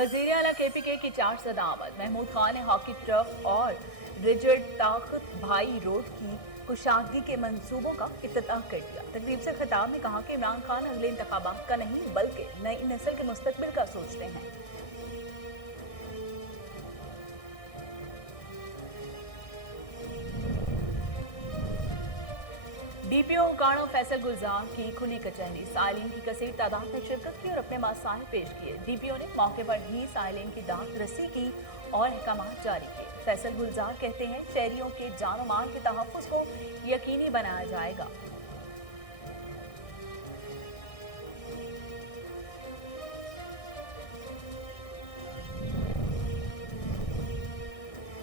वजीर आला KPK की 4 सदावत। महमूद खान ने हॉकी ट्रफ और रिजर्ट ताकत भाई रोड की कुशादगी के मंसूबों का इफ्तिताह कर दिया। तकरीब से खिताब में कहा कि इमरान खान अगले इंतखाबात का नहीं बल्कि नई नस्ल के मुस्तकबिल का सोचते हैं। DPO काणो फैसल गुलजार की खुली कचहरी। साइलिन की कसीर तादाद में शिरकत की और अपने मसाइल पेश किए। DPO ने मौके पर ही साइलिन की दाद रसी की और अहकामात जारी किए। फैसल गुलजार कहते हैं शहरियों के जान और माल के तहफ़्फ़ुज़ को यकीनी बनाया जाएगा।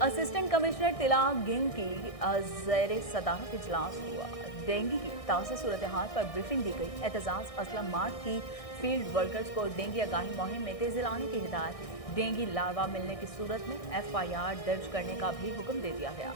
असिस्टेंट कमिश्नर तिलाक गिंग की ज़ेर सदारत इजलास हुआ। डेंगू की ताज़ा सूरत हाल पर ब्रीफिंग दी गई। एतजाज़ असलम मार्ट की फील्ड वर्कर्स को डेंगू आगाही मुहिम में तेजी लाने की हिदायत। डेंगू लार्वा मिलने की सूरत में FIR दर्ज करने का भी हुक्म दे दिया गया।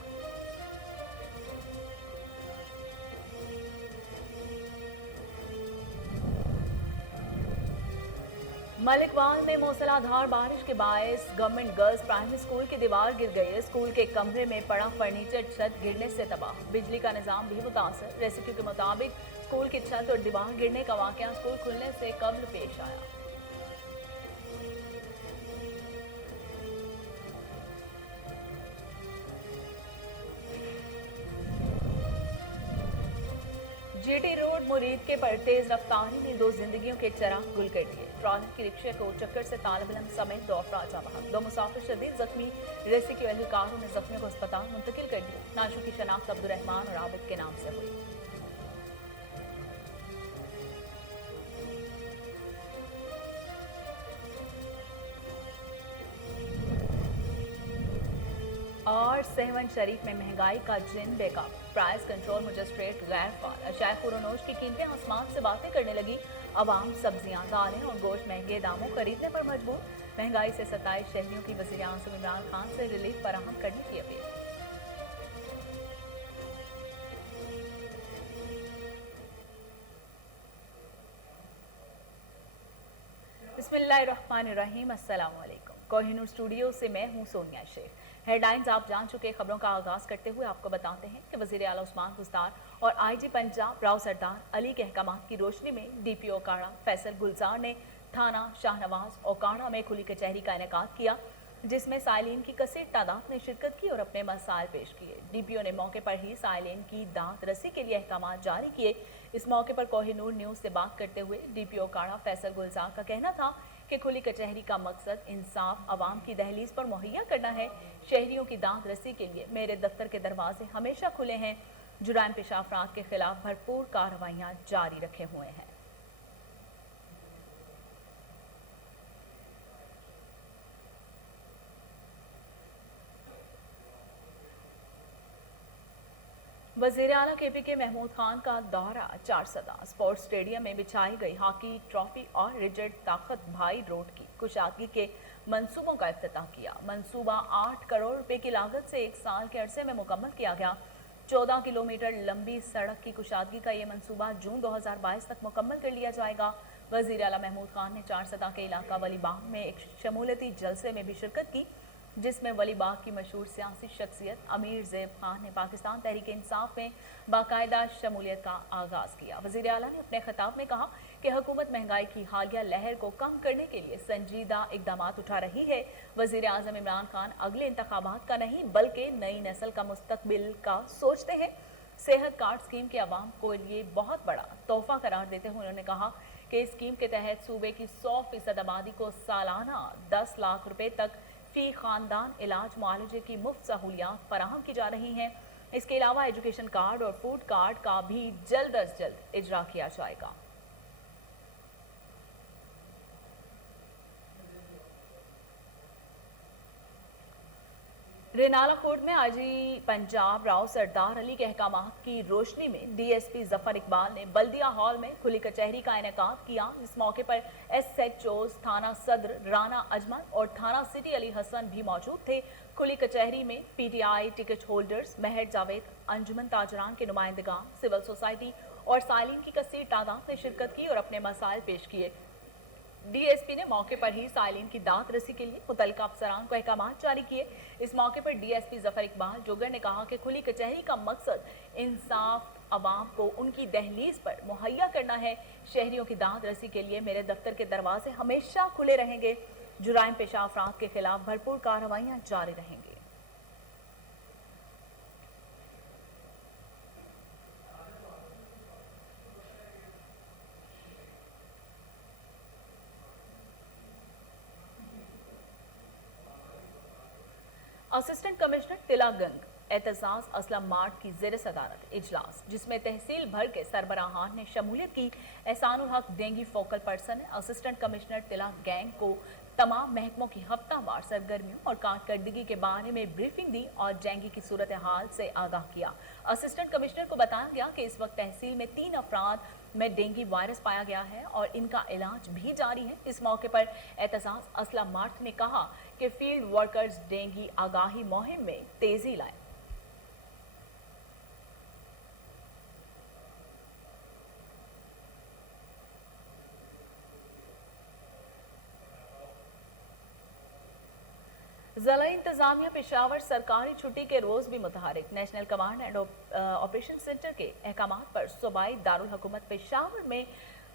मलिकवाल में मूसलाधार बारिश के बायस गवर्नमेंट गर्ल्स प्राइमरी स्कूल की दीवार गिर गई। स्कूल के कमरे में पड़ा फर्नीचर छत गिरने से तबाह। बिजली का निजाम भी मुतासर। रेस्क्यू के मुताबिक स्कूल की छत और दीवार गिरने का वाकया स्कूल खुलने से कबल पेश आया। GT रोड मुरीद के पर तेज रफ्तारी ने 2 जिंदगियों के चिराग गुल कर दिए। ट्रॉलर की रिक्शे को चक्कर से तालिब इल्म समेत 2 अफराद जाँ बहक। 2 मुसाफिर शदीद जख्मी। रेस्क्यू एहलकारों ने जख्मियों को अस्पताल मुंतकिल कर दिया। नाशों की शनाख्त अब्दुर्रहमान और आबिद के नाम से हुई। और सहवन शरीफ में महंगाई का जिन बेकाबू। प्राइस कंट्रोल मजिस्ट्रेट गैर फाल। अशाय पुरनोश की कीमतें आसमान से बातें करने लगी। अवाम सब्जियां, दालें और गोश्त महंगे दामों खरीदने पर मजबूर। महंगाई से 27 शहरियों की वज़ीर आज़म इमरान खान से रिलीफ फराहम करने की अपील। बिस्मिल्लाहिर्रहमानिर्रहीम। अस्सलाम वालेकुम। कोहिनूर स्टूडियो से मैं हूं सोनिया शेख। हेडलाइंस आप जान चुके। खबरों का आगाज करते हुए आपको बताते हैं कि वज़ीर आला उस्मान बुज़दार और IG पंजाब राव सरदार अली के अहकामात की रोशनी में DPO काड़ा फैसल गुलजार ने थाना शाहनवाज और काड़ा में खुली कचहरी का इनेकाद किया, जिसमें साइलिन की कसीर तादाद ने शिरकत की और अपने मसाइल पेश किए। DPO ने मौके पर ही साइलिन की दाद रसी के लिए अहकामात जारी किए। इस मौके पर कोहिनूर न्यूज़ से बात करते हुए DPO काड़ा फैसल गुलजार का कहना था कि खुली कचहरी का मकसद इंसाफ अवाम की दहलीज पर मुहैया करना है। शहरियों की दाद रसी के लिए मेरे दफ्तर के दरवाजे हमेशा खुले हैं। जुराइम पेशा अफराद के खिलाफ भरपूर कार्रवाइयां जारी रखे हुए हैं। वज़ीर आला KPK महमूद खान का दौरा 4 सदा। स्पोर्ट्स स्टेडियम में बिछाई गई हॉकी ट्रॉफी और रिजर्ट ताकत भाई रोड की कुशादगी के मंसूबों का इफ्तिताह किया। मंसूबा 8 करोड़ रुपए की लागत से 1 साल के अरसे में मुकम्मल किया गया। 14 किलोमीटर लंबी सड़क की कुशादगी का ये मंसूबा जून 2022 तक मुकम्मल कर लिया जाएगा। वज़ीर आला महमूद खान ने 4 सदा के इलाका वली बाग में एक शमूलती जलसे में भी शिरकत की, जिसमें वली बाग की मशहूर सियासी शख्सियत अमीर ज़ेब खान ने पाकिस्तान तहरीक इंसाफ में बाकायदा शमूलियत का आगाज़ किया। वज़ीर आला ने अपने खिताब में कहा कि हुकूमत महंगाई की हालिया लहर को कम करने के लिए संजीदा इक़दामात उठा रही है। वज़ीर आज़म इमरान खान अगले इंतखाबात का नहीं बल्कि नई नस्ल का मुस्तकबिल का सोचते हैं। सेहत कार्ड स्कीम के अवाम को लिए बहुत बड़ा तोहफा करार देते हुए उन्होंने कहा कि इस स्कीम के तहत सूबे की 100% आबादी को सालाना 10 लाख रुपए तक फी खानदान इलाज मुआलजे की मुफ्त सहूलियात फराहम की जा रही हैं। इसके अलावा एजुकेशन कार्ड और फूड कार्ड का भी जल्द अज जल्द इजरा किया जाएगा। रेनाला कोर्ट में IG पंजाब राव सरदार अली के अहकामात की रोशनी में DSP जफर इकबाल ने बल्दिया हॉल में खुली कचहरी का इनेकाद किया। इस मौके पर SHOs थाना सदर राना अजमल और थाना सिटी अली हसन भी मौजूद थे। खुली कचहरी में PTI टिकट होल्डर्स, महर जावेद, अंजुमन ताजरान के नुमाइंदगान, सिविल सोसाइटी और साइलिन की कसीर तादाद ने शिरकत की और अपने मसाइल पेश किए। डीएसपी ने मौके पर ही साइलिन की दांत रसी के लिए मुतल्लिका अफसरान को अहकामात जारी किए। इस मौके पर डीएसपी जफर इकबाल जोगर ने कहा कि खुली कचहरी का मकसद इंसाफ अवाम को उनकी दहलीज पर मुहैया करना है। शहरियों की दांत रसी के लिए मेरे दफ्तर के दरवाजे हमेशा खुले रहेंगे। जुराइम पेशा अफराद के खिलाफ भरपूर कार्रवाइयां जारी रहेंगी। असिस्टेंट कमिश्नर तिलागंग एतजाज असलम मार्ट की ज़ेर सदारत इजलास, जिसमें तहसील भर के सरबराहान ने शमूलियत की। एहसानुल हक डेंगी फोकल पर्सन ने असिस्टेंट कमिश्नर तिला गैंग को तमाम महकमों की हफ्तावार सरगर्मियों और कारकर्दगी के बारे में ब्रीफिंग दी और डेंगी की सूरत हाल से आगाह किया। असिस्टेंट कमिश्नर को बताया गया कि इस वक्त तहसील में 3 अफराद में डेंगी वायरस पाया गया है और इनका इलाज भी जारी है। इस मौके पर एतजाज असलम मार्ट ने कहा कि फील्ड वर्कर्स डेंगी आगाही मुहिम में तेजी लाए। ज़िला इंतजामिया पेशावर सरकारी छुट्टी के रोज भी मुतहरिक। National command and operation centre के अहकामात पर सूबाई दारुल हुकूमत पेशावर में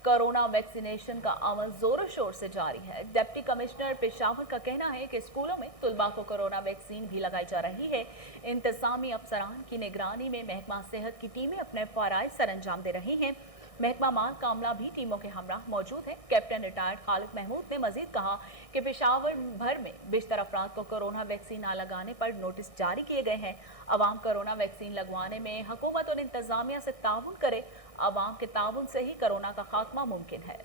कोरोना वैक्सीनेशन का अमल जोरों शोर से जारी है। डिप्टी कमिश्नर पेशावर का कहना है कि स्कूलों में तुलबा को कोरोना वैक्सीन भी लगाई जा रही है। इंतजामी अफसरान की निगरानी में महकमा सेहत की टीमें अपने फराइज सर अंजाम दे रही हैं। महकमा माल कामला भी टीमों के हमरा मौजूद है। कैप्टन रिटायर्ड खालिद महमूद ने मजीद कहा कि पेशावर भर में बेशतर अफराद को कोरोना वैक्सीन न लगाने पर नोटिस जारी किए गए हैं। अवाम कोरोना वैक्सीन लगवाने में हुकूमत और इंतजामिया से ताउन करे। अवाम के ताउन से ही कोरोना का खात्मा मुमकिन है।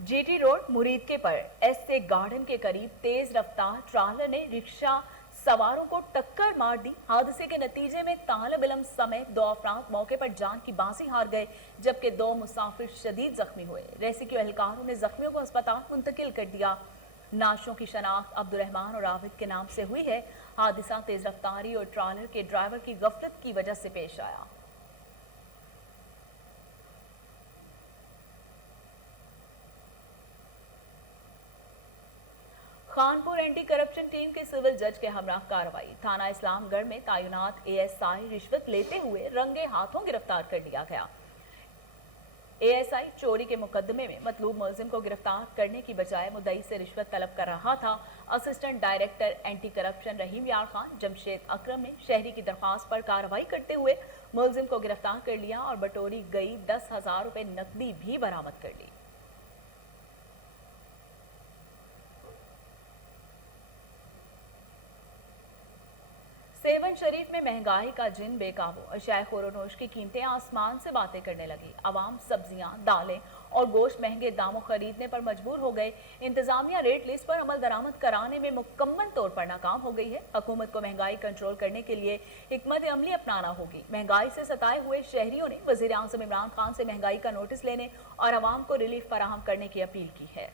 जीटी रोड मुरीदके पर एसए गार्डन के करीब तेज रफ्तार ट्रालर ने रिक्शा सवारों को टक्कर मार दी। हादसे के नतीजे में तालिब इल्म समेत 2 अफराद मौके पर जान की बाजी हार गए, जबकि 2 मुसाफिर शदीद जख्मी हुए। रेस्क्यू एहलकारों ने जख्मियों को अस्पताल मुंतकिल कर दिया। नाशों की शनाख्त अब्दुर्रहमान और आबिद के नाम से हुई है। हादसा तेज रफ्तारी और ट्रालर के ड्राइवर की गफलत की वजह से पेश आया। खानपुर एंटी करप्शन टीम के सिविल जज के हमरा कार्रवाई। थाना इस्लामगढ़ में तैनात एएसआई रिश्वत लेते हुए रंगे हाथों गिरफ्तार कर लिया गया। एएसआई चोरी के मुकदमे में मतलूब मुलजिम को गिरफ्तार करने की बजाय मुद्दई से रिश्वत तलब कर रहा था। असिस्टेंट डायरेक्टर एंटी करप्शन रहीम यार खान जमशेद अकरम ने शहरी की दरख्वास्त पर कार्रवाई करते हुए मुलजिम को गिरफ्तार कर लिया और बटोरी गई 10,000 रुपए नकदी भी बरामद कर ली। सेवन शरीफ में महंगाई का जिन बेकाबू। अशाए खोरोनोश की कीमतें आसमान से बातें करने लगी। आवाम सब्जियां, दालें और गोश्त महंगे दामों खरीदने पर मजबूर हो गए। इंतजामिया रेट लिस्ट पर अमल दरामद कराने में मुकम्मल तौर पर नाकाम हो गई है। हुकूमत को महंगाई कंट्रोल करने के लिए हिकमत अमली अपनाना होगी। महंगाई से सताए हुए शहरियों ने वजीर आज़म इमरान खान से महंगाई का नोटिस लेने और आवाम को रिलीफ फराहम करने की अपील की है।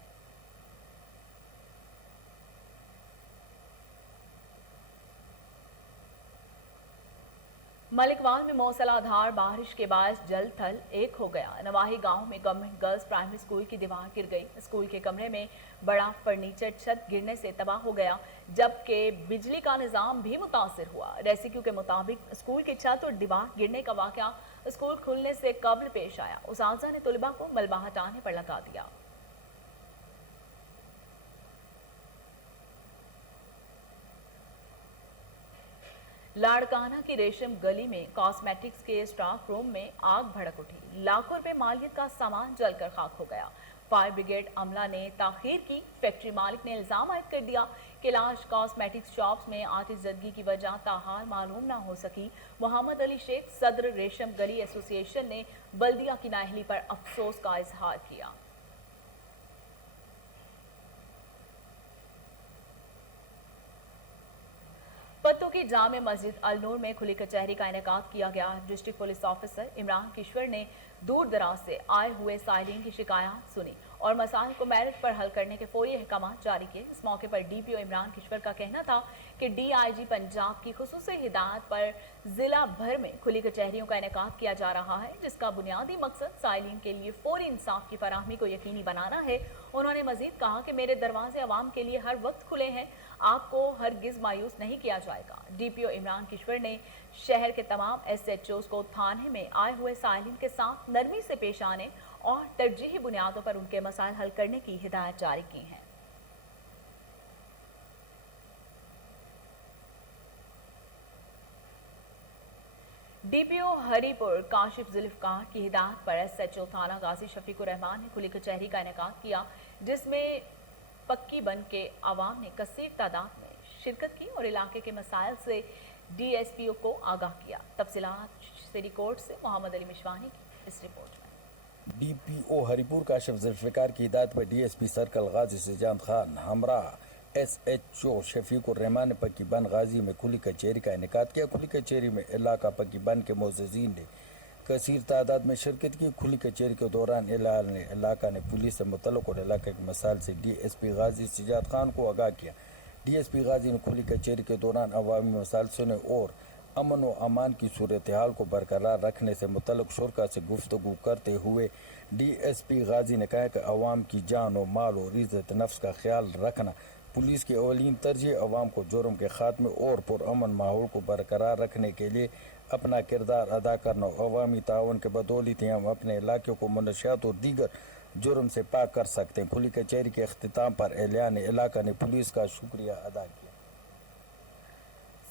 मलिकवाल में मौसलाधार बारिश के बाद जल थल एक हो गया। नवाही गांव में गवर्नमेंट गर्ल्स प्राइमरी स्कूल की दीवार गिर गई। स्कूल के कमरे में बड़ा फर्नीचर छत गिरने से तबाह हो गया, जबकि बिजली का निजाम भी मुतासिर हुआ। रेस्क्यू के मुताबिक स्कूल की छत और दीवार गिरने का वाकया स्कूल खुलने से कबल पेश आया। उस्ताज़ा ने तुलबा को मलबा हटाने पर लगा दिया। लाड़काना की रेशम गली में कॉस्मेटिक्स के स्टॉक रूम में आग भड़क उठी। लाखों रुपए मालियत का सामान जलकर खाक हो गया। फायर ब्रिगेड अमला ने ताखीर की। फैक्ट्री मालिक ने इल्जाम आयद कर दिया कि लाश कॉस्मेटिक्स शॉप्स में आतिशजदगी की वजह ताहाल मालूम ना हो सकी। मोहम्मद अली शेख सदर रेशम गली एसोसिएशन ने बल्दिया की नाअहली पर अफसोस का इजहार किया। जत्तो की जामे मस्जिद अल नूर में खुली कचहरी का इनेकाद किया गया। District police officer Imran Kishwar ने दूर दराज से आए हुए साइलिन की शिकायत सुनी और मसाइल को मेरिट पर हल करने के फौरी अहकाम जारी किए। इस मौके पर डीपीओ इमरान किश्वर का कहना था कि डीआईजी पंजाब की खुसूसी हिदायत पर जिला भर में खुली कचहरियों का इनेकाद किया जा रहा है, जिसका बुनियादी मकसद साइलिन के लिए फौरी इंसाफ की फराहमी को यकीनी बनाना है। उन्होंने मजीद कहा कि मेरे दरवाजे अवाम के लिए हर वक्त खुले हैं, आपको हरगिज मायूस नहीं किया जाएगा। डीपीओ इमरान किश्वर ने शहर के तमाम एसएचओज को थाने में आए हुए साइलिन के साथ नरमी से पेश आने और तरजीही बुनियादों पर उनके मसाइल हल करने की हिदायत जारी की है। डीपीओ हरिपुर काशिफ जुल्फकार की हिदायत पर एसएचओ थाना गाजी शफीकुर रहमान ने खुली कचहरी का इनेकाद किया, जिसमें पक्की बन के आवाम ने कसीर तादाद में शिरकत की और इलाके के मसाइल से डीएसपीओ को आगाह किया। तफसीलात सिटी कोर्ट से मोहम्मद अली मिशवानी की इस रिपोर्ट में। डीपीओ हरिपुर काशिफ जुल्फकार की हिदायत पर डीएसपी सर्कल गाजी सजाद खान हमरा एसएचओ शफीकुर रहमान ने पक्की बन गाजी में खुली कचहरी का इनेकाद किया। खुली कचहरी में इलाका पक्की बन के मोअज़्ज़िज़ीन ने कसीर तादाद में शिरकत की। खुली कचहरी के दौरान इलाका ने पुलिस से मुतल्लिक़ और इलाके के मसाइल से डीएसपी गाजी सजाद खान को आगाह किया। डीएसपी गाजी ने खुली कचहरी के दौरान अवामी मसाइल सुने और अमन व अमान की सूरत हाल को बरकरार रखने से मुतल्लिक़ शुरका से गुफ्तगू करते हुए डीएसपी गाजी ने कहा कि अवाम की जान और माल और इज़्ज़त नफ्स का ख्याल रखना पुलिस की अवलीन तरजीह, अवाम को जुर्म के खात्मे और पुरअमन माहौल को बरकरार रखने के लिए अपना किरदार अदा करना। अवामी ताउन के बदौलत ही हम अपने इलाके को मनशियात और दीगर जुर्म से पाक कर सकते हैं। खुली कचहरी के अख्तिताम पर एहलियान इलाका ने पुलिस का शुक्रिया अदा किया।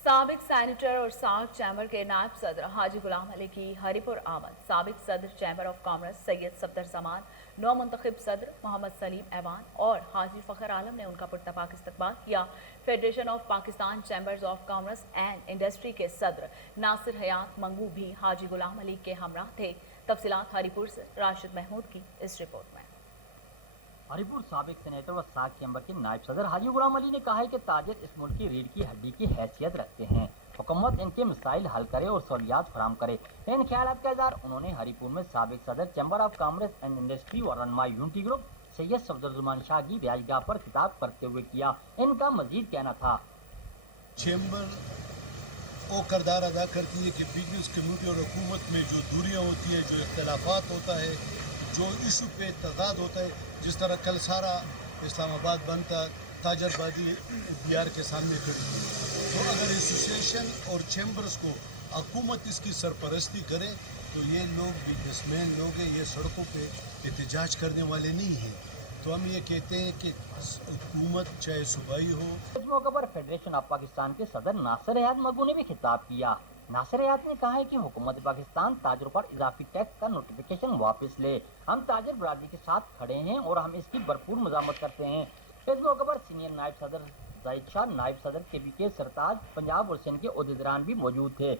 साबिक सैनिटर और सार्क चैम्बर के नायब सदर हाजी गुलाम अली की हरिपुर आमद। साबिक सदर chamber of commerce Syed Safdar Zaman, नौ मुंतखब सदर मोहम्मद सलीम ऐवान और हाजी फ़खर आलम ने उनका पुरतपाक इस्तकबाल किया। Federation of Pakistan chambers of commerce and industry के सदर नासिर हयात मंगू भी हाजी गुलाम अली के हमरा थे। तफसीलात हरिपुर से राशिद महमूद की इस रिपोर्ट में। हरिपुर साबिक सेनेटर व सार्क चैम्बर के नायब सदर हाजी गुलाम अली ने कहा है कि ताजिर इस मुल्क की रीढ़ की हड्डी की हैसियत रखते हैं। हुकूमत इनके मसाइल हल करे और सहूलियात फराम करे। इन ख्यालात का इज़हार उन्होंने हरिपुर में साबिक सदर chamber of commerce and industry व रहनुमा यूनिटी ग्रुप सैयद सफदर जमान शाह की रिहाइशगाह पर खिताब करते हुए किया। इनका मजीद कहना था, चैम्बर वो किरदार अदा करती है कि बिजनेस कम्युनिटी और हुकूमत में जो दूरियाँ होती हैं, जो इख्तलाफात होता है, जो इशू पे तजाद होता है, जिस तरह कल सारा इस्लामाबाद बनता ताजरबाजी बिहार के सामने खड़ी है, तो अगर एसोसिएशन और चैम्बर्स को हुकूमत इसकी सरपरस्ती करे तो ये लोग बिजनेसमैन लोग हैं, ये सड़कों पे एहतजाज करने वाले नहीं हैं। तो हम ये कहते हैं कि हुकूमत चाहे सूबाई हो। इस मौके पर फेडरेशन ऑफ पाकिस्तान के सदर नासिर हयात मगू ने भी खिताब किया। नासिर हयात ने कहा है कि हुकूमत पाकिस्तान ताजरों पर इजाफी टैक्स का नोटिफिकेशन वापस ले। हम ताजर बरादरी के साथ खड़े हैं और हम इसकी भरपूर मज़ामत करते हैं। इस मौके पर सीनियर नायब सदर जाहिद शाह, नायब सदर केबीके सरताज, पंजाब और सिंध के ओहदेदारान भी मौजूद थे।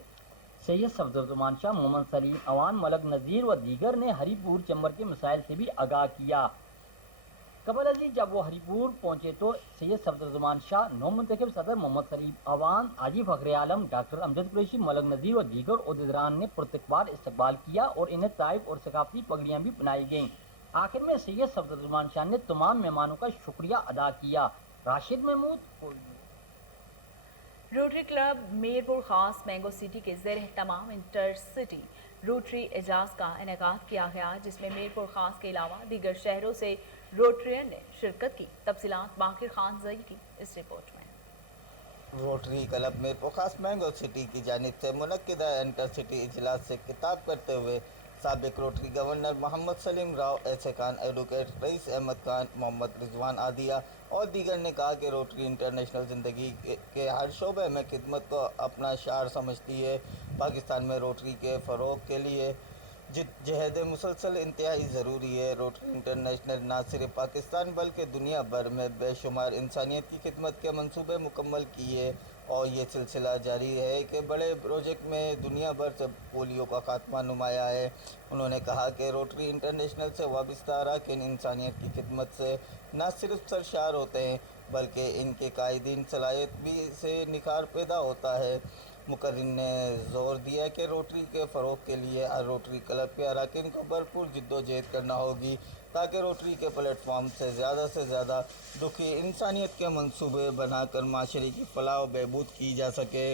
सैयद सफदर जमान शाह, मोहम्मद सलीम अवान, मलक नज़ीर व दीगर ने हरिपुर चैम्बर के मसाइल से भी आगाह किया। कबल अजीज जब वो हरिपुर पहुंचे तो सैयद सफदर जमान शाह, नौ मुंतखब सदर मोहम्मद सलीम अवान, हाजी फ़खर आलम, डॉक्टर अमजद कुरैशी, मलक नज़ीर व दीगर ओहदेदारान ने पुरतकबार इस्तकबाल किया और इन्हें ताइब और सकाफती पगड़ियाँ भी बनाई गईं। आखिर में सैयद सफदर जमान शाह ने तमाम मेहमानों का शुक्रिया अदा किया। राशिद महमूद। रोटरी क्लब मीरपुर खास मैंगो सिटी के ज़ेर एहतमाम इंटर सिटी रोटरी एजाज का इनेकाद किया गया, जिसमें मीरपुर खास के अलावा दीगर शहरों से रोटरियन ने शिरकत की। तफसीलात बाकिर खान जई की इस रिपोर्ट में। रोटरी क्लब मीरपुर खास मैंगो सिटी की जानिब से मुनक्किदा इंटर सिटी इजलास से खिताब करते हुए साबिक रोटरी गवर्नर मोहम्मद सलीम राव, ऐसे खान, एडवोकेट रईस अहमद खान, मोहम्मद रिजवान आदिया और दीगर ने कहा कि रोटरी इंटरनेशनल ज़िंदगी के हर शोबे में खिदमत को अपना शार समझती है। पाकिस्तान में रोटरी के फ़रोग के लिए जहद मुसलसल इंतहाई ज़रूरी है। रोटरी इंटरनेशनल न सिर्फ पाकिस्तान बल्कि दुनिया भर में बेशुमार इंसानियत की खिदमत के मंसूबे मुकम्मल किए और ये सिलसिला जारी है कि बड़े प्रोजेक्ट में दुनिया भर से पोलियो का खात्मा नुमाया है। उन्होंने कहा कि रोटरी इंटरनेशनल से वाबस्ता अरकान इंसानियत की खिदमत से न सिर्फ सरशार होते हैं बल्कि इनके कायदीन सलाहियत भी से निखार पैदा होता है। मुकर्रिन ने जोर दिया कि रोटरी के फ़रोग के लिए हर रोटरी क्लब के अरकान को भरपूर जिद्दोजहद करना होगी ताकि रोटरी के प्लेटफॉर्म से ज़्यादा दुखी इंसानियत के मंसूबे बनाकर माशरे की फलाह व बहबूद की जा सके।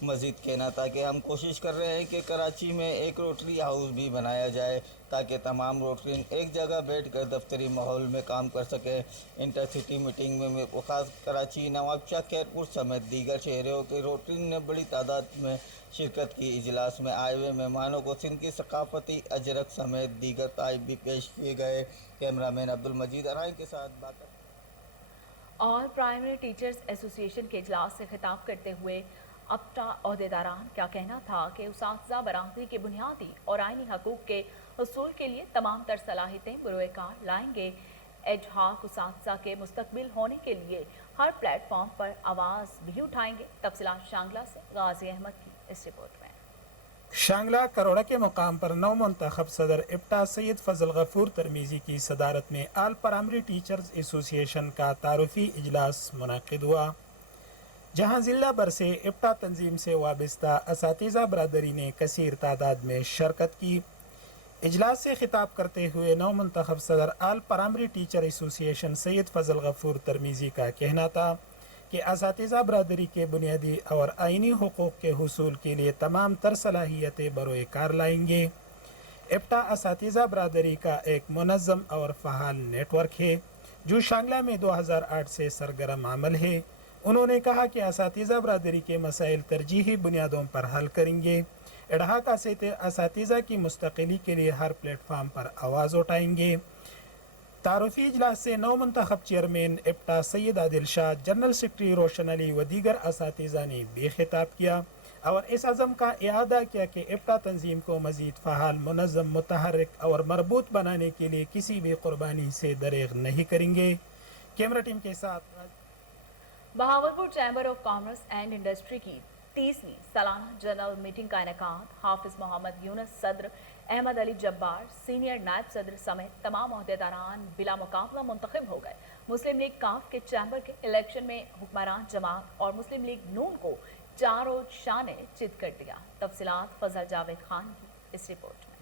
मज़ीद कहना था कि हम कोशिश कर रहे हैं कि कराची में एक रोटरी हाउस भी बनाया जाए ताकि तमाम रोटरीन एक जगह बैठकर दफ्तरी माहौल में काम कर सकें। इंटरसिटी मीटिंग में खास कराची, नवाबशाह, खैरपुर समेत दीगर शहरों के रोटरीन ने बड़ी तादाद में शिरकत की। इजलास में आए हुए मेहमानों को सिंध की सकाफती अजरक समेत दीगर ताइब भी पेश किए गए। कैमरामैन अब्दुल मजीद अराई के साथ बात। ऑल प्राइमरी टीचर्स एसोसिएशन के इजलास से खिताब करते हुए अपटा अहदेदारान का कहना था कि उसातिज़ा बरादरी के बुनियादी और आइनी हकूक़ के हसूल के लिए तमाम तर सलाहियतें बरोएकार लाएंगे। एजहाक उसातिज़ा के मुस्तकबिल होने के लिए हर प्लेटफॉर्म पर आवाज़ भी उठाएंगे। तफसीलात शांगला से गाजी अहमद की इस रिपोर्ट में। शांगला करोड़ा के मुकाम पर नौ मुंतखब सदर इप्टा सैयद फजल गफूर तरमीजी की सदारत में आल प्राइमरी टीचर्स एसोसिएशन का तारुफी इजलास मुनक़िद हुआ, जहां ज़िला भर से इप्टा तंजीम से वाबस्ता असातिज़ा बरादरी ने कसीर तादाद में शिरकत की। इजलास से खिताब करते हुए नौ मुंतखब सदर आल प्राइमरी टीचर एसोसिएशन सैयद फजल गफूर तरमीजी का कहना था कि असातिज़ा बरादरी के बुनियादी और आइनी हुकूक़ के हुसूल के लिए तमाम तर सलाहियतें बरोए कार लाएंगे। इप्टा असातिज़ा बरादरी का एक मुनज़्ज़म और फ़हाल नेटवर्क है जो शांगला में 2008 से सरगर्म अमल है। उन्होंने कहा कि असातिज़ा बरादरी के मसाइल तरजीही बुनियादों पर हल करेंगे। इडहाका से असातिज़ा की मुस्तकिली के लिए हर प्लेटफार्म पर आवाज़ उठाएंगे। तारुफी इजलास से नौ मुंतखब chairman IPTA Syed Adil Shah, general secretary Roshan Ali व दीगर असातिज़ा ने भी खिताब किया और इस अज़म का इआदा किया कि इप्टा तंजीम को मज़ीद फ़हाल, मुनज़्ज़म, मुतहर्रिक और मरबूत बनाने के लिए किसी भी कुर्बानी से दरेग नहीं करेंगे। कैमरा टीम के साथ Bahawalpur chamber of commerce and industry की 30वीं सालाना जनरल मीटिंग का इनेकाद। हाफिज मोहम्मद यूनुस सदर, अहमद अली जब्बार सीनियर नायब सदर समेत तमाम अहदेदारान बिला मुकाबला मुंतखब हो गए। मुस्लिम लीग काफ के चैम्बर के इलेक्शन में हुक्मरान जमात और मुस्लिम लीग नून को चारों शाह ने चित कर दिया। तफसीलात फजल जावेद खान की इस रिपोर्ट में।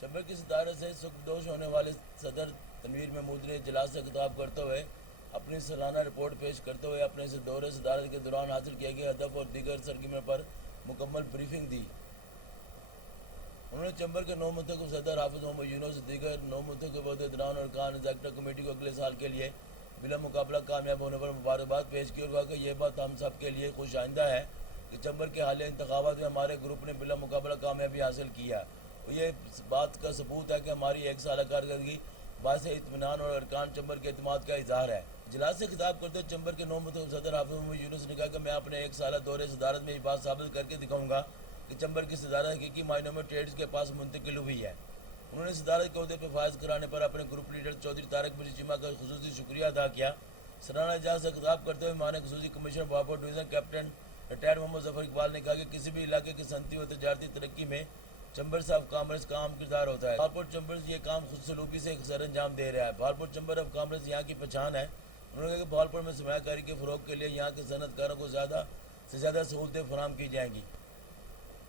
चैम्बर की सदारत से सुखदोश होने वाले सदर तनवीर महमूद ने इजलास से खिताब करते हुए अपनी सालाना रिपोर्ट पेश करते हुए अपने इस दौरे सदारत के दौरान हासिल किए गए हदफ और दीगर सरगर्मियों पर मुकम्मल ब्रीफिंग दी। उन्होंने चैम्बर के 9 मुंतखब सदर हाफिज मोहम्मद यूनुस दीगर 9 मुंतखब अहदेदारान और कान एग्जेक्टिव कमेटी को अगले साल के लिए बिला मुकाबला कामयाब होने पर मुबारकबाद पेश की और कहा कि यह बात हम सब के लिए खुश आइंदा है कि चैम्बर के हालिया इंतखाबात में हमारे ग्रुप ने बिला मुकाबला कामयाबी हासिल किया और ये बात का सबूत है कि हमारी एक साल कारकर्दगी बायस इत्मीनान और अरकान चैम्बर के अतमाद का इजहार है। इजलास से खिताब करते हुए चैम्बर के 9 मुंतखब सदर हाफिज मोहम्मद यूनुस ने कहा कि मैं अपने एक साल दौरे सदारत में ये बात साबित करके दिखाऊंगा कि चैम्बर की सदारत हकीकी मायनों में ट्रेड्स के पास मुंतकिल हुई है। उन्होंने सदारत के अहदे पर फायज कराने पर अपने ग्रुप लीडर चौधरी तारक मिर्ची चीमा का खुसूसी शुक्रिया अदा किया। सराना इजलास से खिताब करते हुए माने खुसूसी commissioner Bahawalpur division captain retired Muhammad Zafar Iqbal ने कहा कि किसी भी इलाके की सनती व तजारती तरक्की में चैम्बर्स ऑफ कॉमर्स का अहम किरदार होता है। बहावलपुर चैम्बर्स ये काम खुद सलूकी से सर अंजाम दे रहा है। बहावलपुर चैम्बर ऑफ कॉमर्स यहाँ की पहचान है। उन्होंने कहा कि बहावलपुर में सरमायाकारी के फ़रोग के लिए यहाँ के सनतकारों को ज़्यादा से ज़्यादा सहूलतें फराहम की जाएंगी।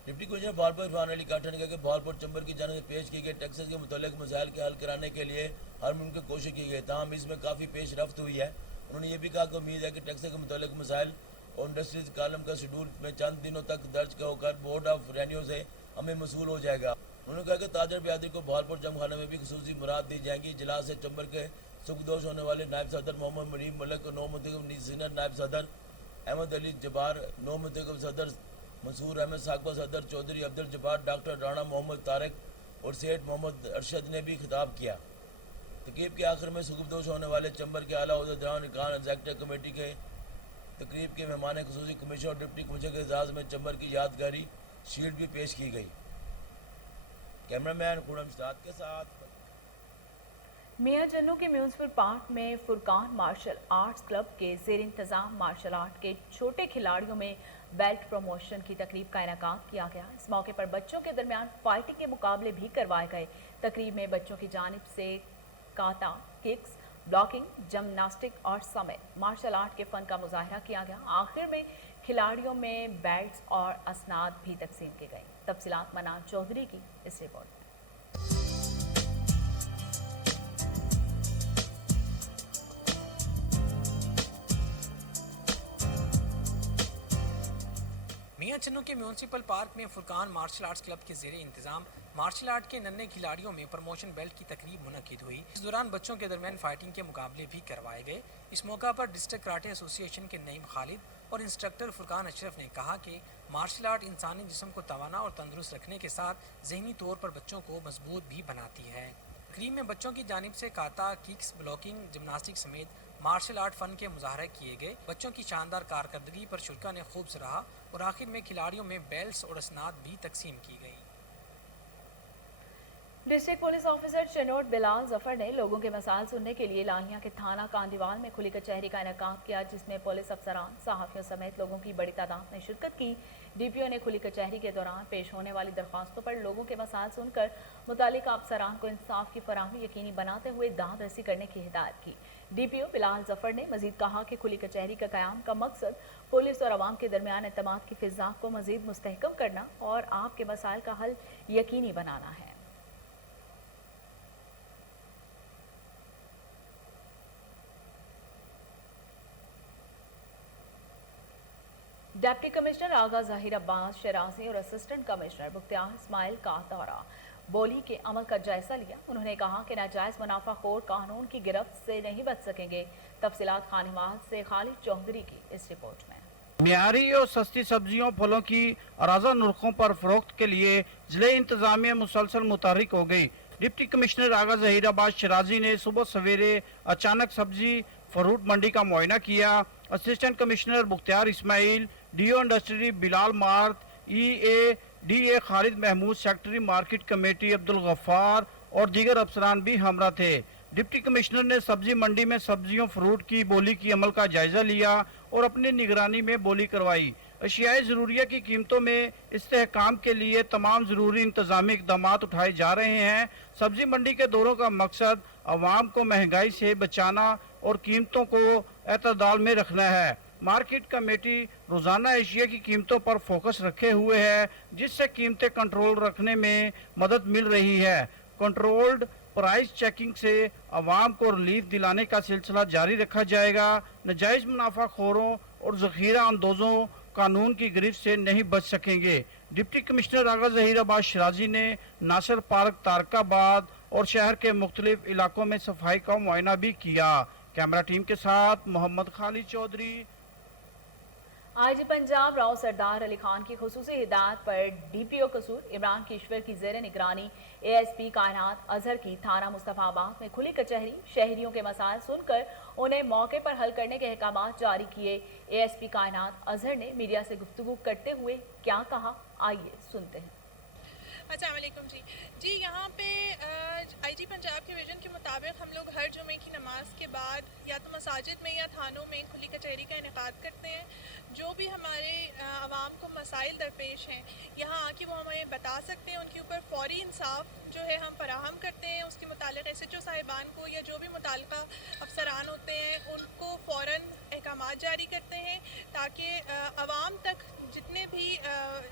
डिप्टी कमिश्नर बहावलपुर इरफान अली काठा ने कहा कि बहावलपुर चैम्बर की जानिब से पेश किए गए टैक्सेस के मुतालिक मसाइल के हल कराने के लिए हर मुमकिन कोशिश की गई, ताहम इसमें काफ़ी पेश रफ्त हुई है। उन्होंने ये भी कहा कि उम्मीद है कि टैक्सेस के मुतालिक मसाइल और इंडस्ट्रीज कालम का शेड्यूल में चंद दिनों तक दर्ज होकर बोर्ड ऑफ रेवेन्यू से हमें मसूल हो जाएगा। उन्होंने कहा कि ताजर बिरादरी को बहावलपुर जमखाने में भी खुसूसी मुराद दी जाएंगी। इजलास से चैम्बर के सुखदोश होने वाले नायब सदर मोहम्मद मरीम मलिक, 9 मुंतखब सीनियर नायब सदर अहमद अली जब्बार, 9 मुंतखब सदर मंसूर अहमद साकबा, सदर चौधरी अब्दुल जब्बार, डॉक्टर राणा मोहम्मद तारक और सेठ मोहम्मद अरशद ने भी खिताब किया। तकरीब के आखिर में सुखदोश होने वाले चैम्बर के आला अहदेदारान कान एग्जेक्टिव कमेटी के तकरीब के मेहमान खुसूसी कमिश्नर और डिप्टी कमिश्नर के एजाज़ में चैम्बर की यादगारी शील्ड भी पेश की गई। कैमरामैन खुरम साद के साथ मियां जन्नू के म्यूनसिपल पार्क में फुरकान मार्शल आर्ट्स क्लब के ज़ेर इंतज़ाम मार्शल आर्ट के छोटे खिलाड़ियों में बेल्ट प्रमोशन की तकरीब का इनेकाद किया गया। इस मौके पर बच्चों के दरमियान फाइटिंग के मुकाबले भी करवाए गए। तकरीब में बच्चों की जानिब से काता, किक्स, ब्लॉकिंग, जिम्नास्टिक और समेत मार्शल आर्ट के फन का मुजाहरा किया गया। आखिर में खिलाड़ियों में बेल्ट्स और असनाद भी तकसीम की गई। तफसीलात मनान चौधरी की इस रिपोर्ट में। मियां चन्नू के म्यूनसिपल पार्क में फुरकान मार्शल आर्ट्स क्लब के ज़ेरे इंतजाम मार्शल आर्ट के नन्हे खिलाड़ियों में प्रमोशन बेल्ट की तकरीब मुनक्किद हुई। इस दौरान बच्चों के दरमियान फाइटिंग के मुकाबले भी करवाए गए। इस मौका पर डिस्ट्रिक्ट कराटे एसोसिएशन के नईम खालिद और इंस्ट्रक्टर फुरकान अशरफ ने कहा कि मार्शल आर्ट इंसानी जिस्म को तवाना और तंदुरुस्त रखने के साथ जहनी तौर पर बच्चों को मजबूत भी बनाती है। तकरीब में बच्चों की जानिब से काता, किक्स, ब्लॉकिंग, जिम्नास्टिक समेत मार्शल आर्ट फन के मुजाहरे किए गए। बच्चों की शानदार कारकर्दगी पर शुरा ने खूब सराहा और आखिर में खिलाड़ियों में बेल्ट्स और असनाद भी तकसीम की गई। District police officer Chiniot Bilal Zafar ने लोगों के मसाइल सुनने के लिए लाहिया के थाना कांदीवाल में खुली कचहरी का इनेकाद किया, जिसमें पुलिस अफसरान, सहाफियों समेत लोगों की बड़ी तादाद ने शिरकत की। डीपीओ ने खुली कचहरी के दौरान पेश होने वाली दरख्वास्तों पर लोगों के मसाइल सुनकर मुतालिका अफसरान को इंसाफ की फराहमी यकीनी बनाते हुए दाद रसी करने की हिदायत की। डीपीओ बिलाल जफर ने मजीद कहा कि खुली कचहरी का क़याम का मकसद पुलिस और अवाम के दरमियान एतमाद की फिजा को मजीद मुस्तहकम करना और आपके मसाइल का हल यकीनी बनाना है। डिप्टी कमिश्नर आगा ज़ाहिर अब्बास शराजी और असिस्टेंट कमिश्नर मुख्तार इस्माइल का दौरा बोली के अमल का जायजा लिया। उन्होंने कहा कि नाजायज मुनाफाखोर कानून की गिरफ्त से नहीं बच सकेंगे। तफसीलात खानिवाल से खालिद चौधरी की इस रिपोर्ट में। मियारी और सस्ती सब्जियों फलों की अराजा नरखों पर फरोख्त के लिए जिले इंतजामिया मुसलसल मुतहरिक हो गई। डिप्टी कमिश्नर आगा ज़हीर अब्बास शराजी ने सुबह सवेरे अचानक सब्जी फ्रूट मंडी का मुआयना किया। Assistant commissioner Mukhtar Ismail, DO industry Bilal Marth, DA Khalid Mehmood, secretary market committee Abdul Ghaffar और दीगर अफसरान भी हमरा थे। डिप्टी कमिश्नर ने सब्जी मंडी में सब्जियों फ्रूट की बोली की अमल का जायजा लिया और अपनी निगरानी में बोली करवाई। अशियाए ज़रूरिया की कीमतों में इस्तेहकाम के लिए तमाम ज़रूरी इंतजामी इकदाम उठाए जा रहे हैं। सब्जी मंडी के दौरों का मकसद आवाम को महंगाई से बचाना और कीमतों को एतदाल में रखना है। मार्केट कमेटी रोज़ाना एशिया की कीमतों पर फोकस रखे हुए है, जिससे कीमतें कंट्रोल रखने में मदद मिल रही है। कंट्रोल्ड प्राइस चेकिंग से आवाम को रिलीफ दिलाने का सिलसिला जारी रखा जाएगा। नाजायज मुनाफाखोरों और ज़ख़ीरा अंदोज़ों कानून की गिरफ्त से नहीं बच सकेंगे। डिप्टी कमिश्नर आगा ज़हीर अब्बास शराजी ने नासिर पार्क, तारकाबाद और शहर के मुख्तलिफ इलाकों में सफाई का मुआयना भी किया। कैमरा टीम के साथ मोहम्मद खालिद चौधरी। आईजी पंजाब राव सरदार अली खान की खुसूसी हिदायत पर डीपीओ कसूर इमरान कीश्वर की ज़ेर निगरानी एएसपी कायनात अजहर की थाना मुस्तफाबाद में खुली कचहरी शहरियों के मसाइल सुनकर उन्हें मौके पर हल करने के अहकाम जारी किए। एएसपी कायनात अजहर ने मीडिया से गुफ्तगू करते हुए क्या कहा, आइए सुनते हैं। अस्सलाम वालेकुम जी, यहाँ पे आईजी पंजाब के विजन के मुताबिक हम लोग हर जुमे की नमाज के बाद या तो मसाजिद में या थानों में खुली कचहरी का इनेकाद करते हैं। जो भी हमारे आवाम को मसाइल दरपेश हैं यहाँ आके वो हमें बता सकते हैं, उनके ऊपर फौरी इंसाफ जो है हम फराहम करते हैं। उसके मुतालिक SHO साहिबान को या जो भी मुताल्लिका अफसरान होते हैं उनको फ़ौरन अहकामात जारी करते हैं, ताकि आवाम तक जितने भी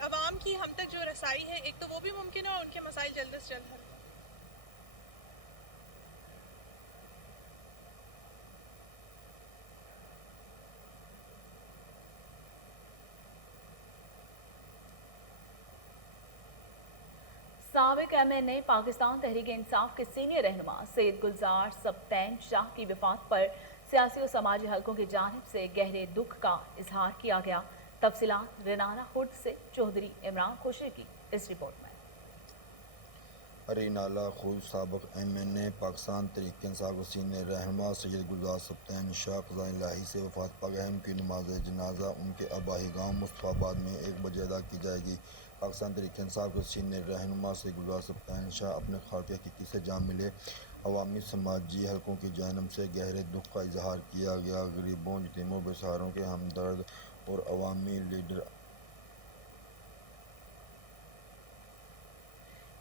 आवाम की हम तक जो रसाई है एक तो वो भी मुमकिन है और उनके मसाइल जल्द से जल्द हल। साबिक MNA पाकिस्तान तहरीक इंसाफ के सीनियर रहनुमा सैयद गुलजार सबतैन शाह की वफात पर सियासी और समाजी हलकों की जानिब से गहरे दुख का इजहार किया गया। तफसीलात रेनाना खुर्द से चौधरी इमरान खुशी की इस रिपोर्ट में। अरीनाला खुर्द साबिक MNA पाकिस्तान तहरीक इंसाफ के सीनियर रहनुमा सैयद गुलजार सबतैन शाह क़ज़ाए इलाही से वफात पा गए। उनकी नमाज जनाजा उनके आबाई गाँव मुस्तफाबाद में 1 बजे अदा की जाएगी। पाकिस्तान तहरीक इंसाफ के सीनियर रहनुमा सैयद गुलजार सबतैन शाह अपने खाते हकीकी से जाम मिले। अवामी समाजी हलकों की जानिब से गहरे दुख का इजहार किया गया। गरीबों, यतीमों, बेसहारों के हमदर्द और अवामी leader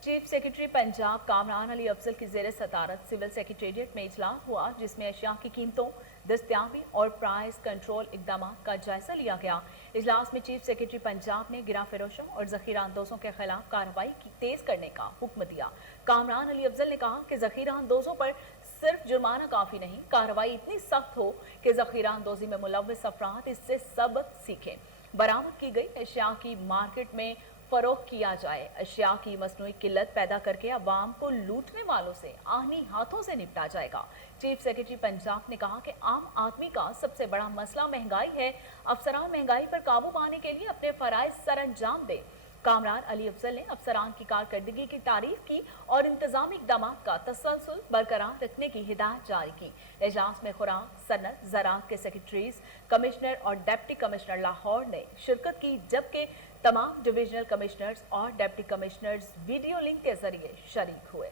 chief secretary Punjab Kamran Ali Afzal की ज़ेर सदारत सिविल सेक्रेटेरिएट में इजलास हुआ, जिसमें अशिया की कीमतों, दस्तियाबी और प्राइस कंट्रोल इकदाम का जायजा लिया गया। इजलास में चीफ सेक्रेटरी पंजाब ने गिरा फरोशों और जखीरा अंदोजों के खिलाफ कार्रवाई तेज करने का हुक्म दिया। कामरान अली अफजल ने कहा कि जखीरा अंदोजों पर सिर्फ जुर्माना काफ़ी नहीं, कार्रवाई इतनी सख्त हो कि जखीरा अंदोजी में मुलव्वस अफराद इससे सबक सीखें। बरामद की गई अशिया की मार्केट में फरोख्त किया जाए। अशिया की मसनूई किल्लत पैदा करके अवाम को लूटने वालों से आहनी हाथों से निपटा जाएगा। चीफ सेक्रेटरी पंजाब ने कहा कि आम आदमी का सबसे बड़ा मसला महंगाई है। अफसरान महंगाई पर काबू पाने के लिए अपने फराइज सर अंजाम दें। कामरान अली अफजल ने अफसरान की कारकर्दगी की तारीफ की और इंतजामी इकदाम का तसलसल बरकरार रखने की हिदायत जारी की। इजलास में खुराक, सनत, ज़राअत के सेक्रेटरीज, कमिश्नर और डिप्टी कमिश्नर लाहौर ने शिरकत की, जबकि तमाम डिविजनल कमिश्नर्स और डिप्टी कमिश्नर्स वीडियो लिंक के जरिए शरीक हुए।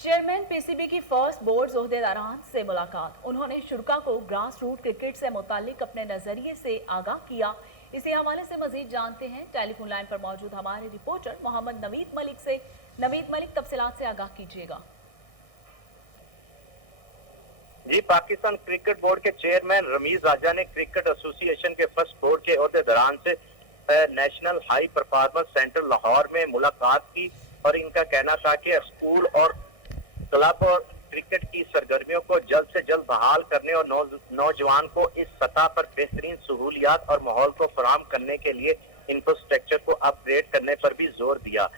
चेयरमैन पीसीबी की फर्स्ट बोर्ड ओहदेदारान से मुलाकात। उन्होंने शुरा को ग्रास रूट क्रिकेट से मुतालिक अपने नजरिए से आगाह किया। इसी हवाले से मजीद जानते हैं टेलीफोन लाइन पर मौजूद हमारे रिपोर्टर मोहम्मद नवीद मलिक से। नवीद मलिक, तफसीलात से आगाह कीजिएगा। जी, पाकिस्तान क्रिकेट बोर्ड के चेयरमैन रमीज राजा ने क्रिकेट एसोसिएशन के फर्स्ट बोर्ड के ओहदेदारान से national high performance centre Lahore में मुलाकात की और इनका कहना था कि स्कूल और क्लब और क्रिकेट की सरगर्मियों को जल्द से जल्द बहाल करने और नौजवान को इस सतह पर बेहतरीन सहूलियात और माहौल को फराहम करने के लिए इंफ्रास्ट्रक्चर को अपग्रेड करने पर भी जोर दिया।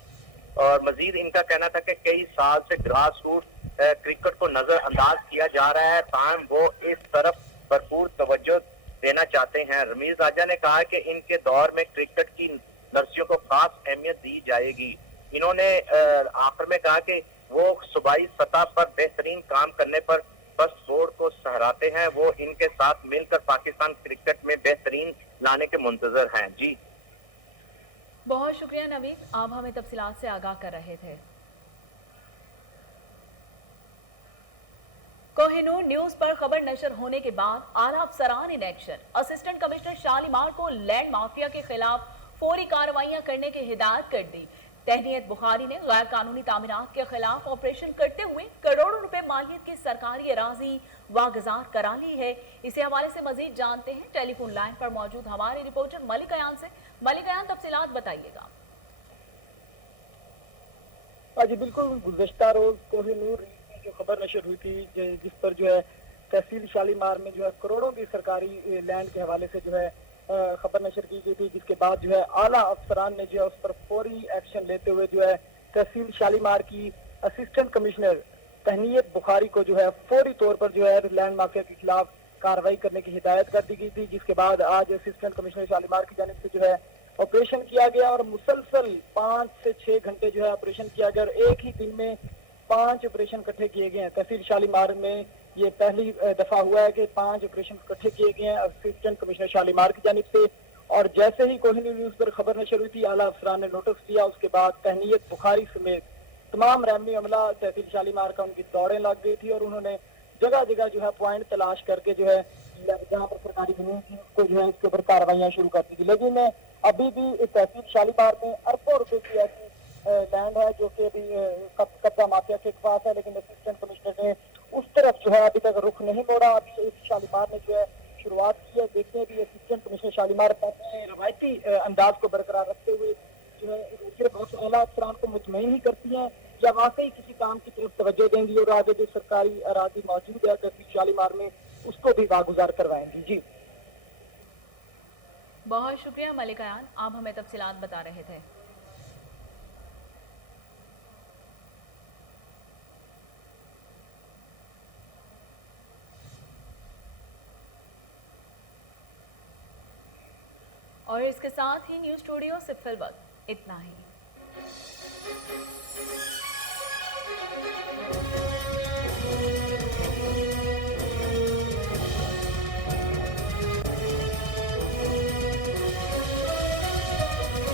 और मजीद इनका कहना था कि कई साल से ग्रास रूट क्रिकेट को नजरअंदाज किया जा रहा है, ताहम वो इस तरफ भरपूर तवज्जो देना चाहते हैं। रमीज राजा ने कहा कि इनके दौर में क्रिकेट की नर्सियों को खास अहमियत दी जाएगी। इन्होंने आखिर में कहा कि वो सूबाई सतह पर बेहतरीन काम करने पर फर्स्ट बोर्ड को सहराते हैं। वो इनके साथ मिलकर पाकिस्तान क्रिकेट में बेहतरीन लाने के मुंतजर हैं। जी, बहुत शुक्रिया नवीद, आप हमें तफसीलात से आगाह कर रहे थे। कोहिनूर न्यूज पर खबर नशर होने के बाद आला अफसरान in action. Assistant commissioner Shalimar को लैंड माफिया के खिलाफ फौरी कार्रवाइयां करने की हिदायत कर दी। तहनीत बुखारी ने गैर कानूनी तामीरात के खिलाफ ऑपरेशन करते हुए करोड़ों रुपए मालियत की सरकारी अराजी वागजार करा ली है। इसी हवाले से मजीद जानते हैं टेलीफोन लाइन पर मौजूद हमारे रिपोर्टर मलिक अयान से। मलिक अयान, तफसीलात बताइएगा। जी बिल्कुल, गुज़श्ता रोज कोहिनूर जो खबर नशर हुई थी जिस पर जो है तहसील शालीमार में जो है करोड़ों की सरकारी लैंड के हवाले से जो है खबर नशर की गई थी, जिसके बाद जो है आला अफसरान ने जो है उस पर फौरी एक्शन लेते हुए जो है तहसील शालीमार की असिस्टेंट कमिश्नर तहनीत बुखारी को जो है फौरी तौर पर जो है लैंड माफिया के खिलाफ कार्रवाई करने की हिदायत कर दी गई थी। जिसके बाद आज असिस्टेंट कमिश्नर शालीमार की जानिब से जो है ऑपरेशन किया गया और मुसलसल 5 से 6 घंटे जो है ऑपरेशन किया गया और एक ही दिन में 5 ऑपरेशन इकट्ठे किए गए हैं। तहसील शालीमार में ये पहली दफा हुआ है कि 5 ऑपरेशन इकट्ठे किए गए हैं असिस्टेंट कमिश्नर शालीमार की जानिब से। और जैसे ही कोहिनूर न्यूज पर खबर नशर हुई थी, आला अफसरान ने नोटिस दिया। उसके बाद तहनीत बुखारी समेत तमाम रहमी अमला तहसील शालीमार का उनकी दौड़ें लग गई थी और उन्होंने जगह जगह जो है पॉइंट तलाश करके जो है जहाँ पर सरकारी जमीन थी उसको जो है इसके ऊपर कार्रवाइयाँ शुरू कर दी थी। लेकिन अभी भी तहसील शालीमार में अरबों रुपए की ऐसी लैंड है जो कि अभी कब्जा माफिया के पास है, लेकिन असिस्टेंट कमिश्नर ने उस तरफ जो है अभी तक रुख नहीं मोड़ा। अभी शालीमार ने जो है शुरुआत की है। देखते हैं कि असिस्टेंट कमिश्नर शालीमार अपने रवायती अंदाज को बरकरार रखते हुए जो है सिर्फ आला अफसरान को मुतमईन ही करती हैं या वाकई किसी काम की तरफ तवज्जो देंगी और आगे जो सरकारी अराजी मौजूद है तहसील शालीमार में उसको भी वागुजार करवाएंगी। जी, बहुत शुक्रिया मलिक अयान, आप हमें तफसीलात बता रहे थे। और इसके साथ ही न्यूज स्टूडियो से फिलहाल इतना ही।